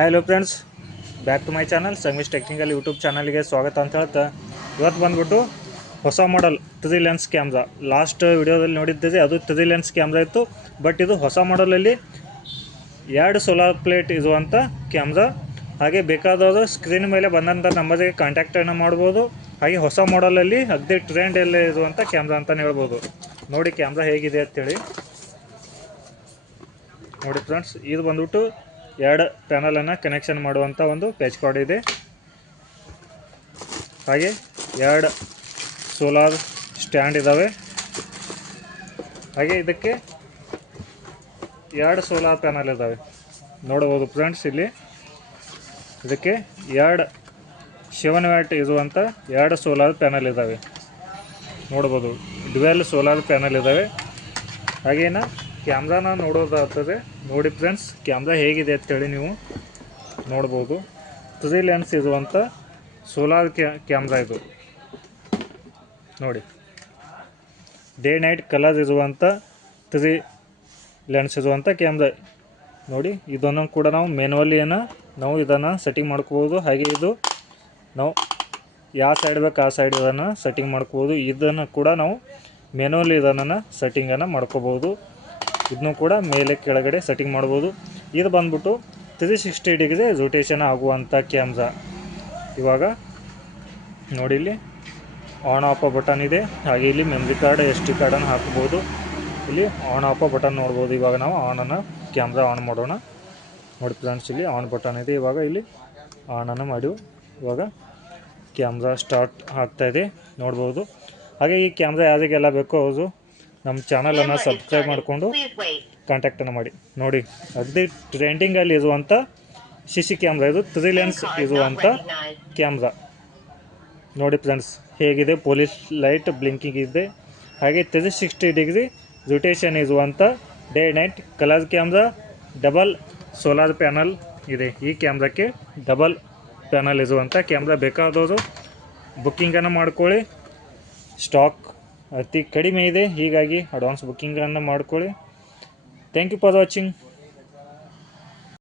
Hello friends, back to my channel Sangamesh technical YouTube ಚಾನಲ್ಗೆ ಸ್ವಾಗತ ಅಂತ ಹೇಳ್ತಾ ಇವತ್ತು ಬಂದ್ಬಿಟ್ಟು ಹೊಸ model 3D lens camera. Last ವಿಡಿಯೋದಲ್ಲಿ ನೋಡಿದ್ದೆ ಅದು 3D ಲೆನ್ಸ್ ಕ್ಯಾಮ್ರಾ ಇತ್ತು. ಬಟ್ ಇದು ಹೊಸ ಮಾಡೆಲಲ್ಲಿ 2 ಸೋಲಾರ್ ಪ್ಲೇಟ್ ಇರುವಂಥ ಕ್ಯಾಮ್ರಾ. ಹಾಗೆ ಬೇಕಾದವರು ಸ್ಕ್ರೀನ್ ಮೇಲೆ ಬಂದಂಥ ನಂಬರ್ಗೆ ಕಾಂಟ್ಯಾಕ್ಟನ್ನು ಮಾಡ್ಬೋದು. ಹಾಗೆ ಹೊಸ ಮಾಡೆಲಲ್ಲಿ ಅದೇ ಟ್ರೆಂಡಲ್ಲೇ ಇರುವಂಥ ಕ್ಯಾಮ್ರಾ ಅಂತಲೇ ಹೇಳ್ಬೋದು. ನೋಡಿ ಕ್ಯಾಮ್ರಾ ಹೇಗಿದೆ ಅಂತೇಳಿ. ನೋಡಿ ಫ್ರೆಂಡ್ಸ್, ಇದು ಬಂದ್ಬಿಟ್ಟು 2 ಪ್ಯಾನಲನ್ನು ಕನೆಕ್ಷನ್ ಮಾಡುವಂಥ ಒಂದು ಪ್ಯಾಚ್ ಕಾರ್ಡ್ ಇದೆ. ಹಾಗೆ 2 ಸೋಲಾರ್ ಸ್ಟ್ಯಾಂಡ್ ಇದ್ದಾವೆ. ಹಾಗೆ ಇದಕ್ಕೆ 2 ಸೋಲಾರ್ ಪ್ಯಾನಲ್ ಇದ್ದಾವೆ. ನೋಡ್ಬೋದು ಫ್ರೆಂಡ್ಸ್, ಇಲ್ಲಿ ಇದಕ್ಕೆ 2 7 ವ್ಯಾಟ್ ಇರುವಂಥ 2 ಸೋಲಾರ್ ಪ್ಯಾನಲ್ ಇದ್ದಾವೆ. ನೋಡ್ಬೋದು, ಡ್ಯುವೆಲ್ ಸೋಲಾರ್ ಪ್ಯಾನಲ್ ಇದ್ದಾವೆ. ಹಾಗೇನ ಕ್ಯಾಮ್ರಾನ ನೋಡೋದಾಗ್ತದೆ. ನೋಡಿ ಫ್ರೆಂಡ್ಸ್, ಕ್ಯಾಮ್ರಾ ಹೇಗಿದೆ ಅಂತೇಳಿ ನೀವು ನೋಡ್ಬೋದು. 3D ಲೆನ್ಸ್ ಇರುವಂಥ ಸೋಲಾರ್ ಕ್ಯಾಮ್ರಾ ಇದು. ನೋಡಿ, ಡೇ ನೈಟ್ ಕಲರ್ ಇರುವಂಥ 3D ಲೆನ್ಸ್ ಇರುವಂಥ ಕ್ಯಾಮ್ರಾ. ನೋಡಿ, ಇದನ್ನು ಕೂಡ ನಾವು ಮ್ಯಾನ್ಯುವಲಿಯನ್ನು ನಾವು ಇದನ್ನು ಸೆಟ್ಟಿಂಗ್ ಮಾಡ್ಕೋಬೋದು. ಹಾಗೆ ಇದು ನಾವು ಯಾವ ಸೈಡ್ ಬೇಕು ಆ ಸೈಡ್ ಇದನ್ನು ಸೆಟ್ಟಿಂಗ್ ಮಾಡ್ಕೋಬೋದು. ಇದನ್ನು ಕೂಡ ನಾವು ಮ್ಯಾನ್ಯುವಲಿ ಇದನ್ನು ಸೆಟ್ಟಿಂಗನ್ನು ಮಾಡ್ಕೋಬೋದು. ಇದನ್ನು ಕೂಡ ಮೇಲೆ ಕೆಳಗಡೆ ಸೆಟ್ಟಿಂಗ್ ಮಾಡ್ಬೋದು. ಇದು ಬಂದ್ಬಿಟ್ಟು 360 ಡಿಗ್ರಿ ರೊಟೇಷನ್ ಆಗುವಂಥ ಕ್ಯಾಮ್ರಾ. ಇವಾಗ ನೋಡಿ, ಇಲ್ಲಿ ಆನ್ ಆಫ್ ಬಟನ್ ಇದೆ. ಹಾಗೆ ಇಲ್ಲಿ ಮೆಮ್ರಿ ಕಾರ್ಡ್, SD ಕಾರ್ಡನ್ನು ಹಾಕ್ಬೋದು. ಇಲ್ಲಿ ಆನ್ ಆಫ್ ಬಟನ್ ನೋಡ್ಬೋದು. ಇವಾಗ ನಾವು ಕ್ಯಾಮ್ರಾ ಆನ್ ಮಾಡೋಣ. ನೋಡಿ ಫ್ರೆಂಡ್ಸ್, ಇಲ್ಲಿ ಆನ್ ಬಟನ್ ಇದೆ. ಇವಾಗ ಇಲ್ಲಿ ಆನನ್ನು ಮಾಡಿ ಇವಾಗ ಕ್ಯಾಮ್ರಾ ಸ್ಟಾರ್ಟ್ ಆಗ್ತಾಯಿದೆ, ನೋಡ್ಬೋದು. ಹಾಗೆ ಈ ಕ್ಯಾಮ್ರಾ ಯಾರಿಗೆಲ್ಲ ಬೇಕೋ ಅವರು ನಮ್ಮ ಚಾನಲನ್ನು ಸಬ್ಸ್ಕ್ರೈಬ್ ಮಾಡಿಕೊಂಡು ಕಾಂಟ್ಯಾಕ್ಟನ್ನು ಮಾಡಿ. ನೋಡಿ, ಅದೇ ಟ್ರೆಂಡಿಂಗಲ್ಲಿ ಇರುವಂಥ CC ಕ್ಯಾಮ್ರಾ ಇದು. 3D ಲೆನ್ಸ್ ಇರುವಂಥ ಕ್ಯಾಮ್ರಾ. ನೋಡಿ ಫ್ರೆಂಡ್ಸ್, ಹೇಗಿದೆ, ಪೊಲೀಸ್ ಲೈಟ್ ಬ್ಲಿಂಕಿಂಗ್ ಇದೆ. ಹಾಗೆ 360 ಡಿಗ್ರಿ ರೊಟೇಷನ್ ಇರುವಂಥ day night colour camera. Double solar panel ಇದೆ. ಈ ಕ್ಯಾಮ್ರಾಕ್ಕೆ ಡಬಲ್ ಪ್ಯಾನಲ್ ಇರುವಂಥ ಕ್ಯಾಮ್ರಾ. ಬೇಕಾದವರು ಬುಕ್ಕಿಂಗನ್ನು ಮಾಡ್ಕೊಳ್ಳಿ. ಸ್ಟಾಕ್ ಅತಿ ಕಡಿಮೆ ಇದೆ, ಹೀಗಾಗಿ ಅಡ್ವಾನ್ಸ್ ಬುಕ್ಕಿಂಗನ್ನು ಮಾಡ್ಕೊಳ್ಳಿ. Thank you for watching.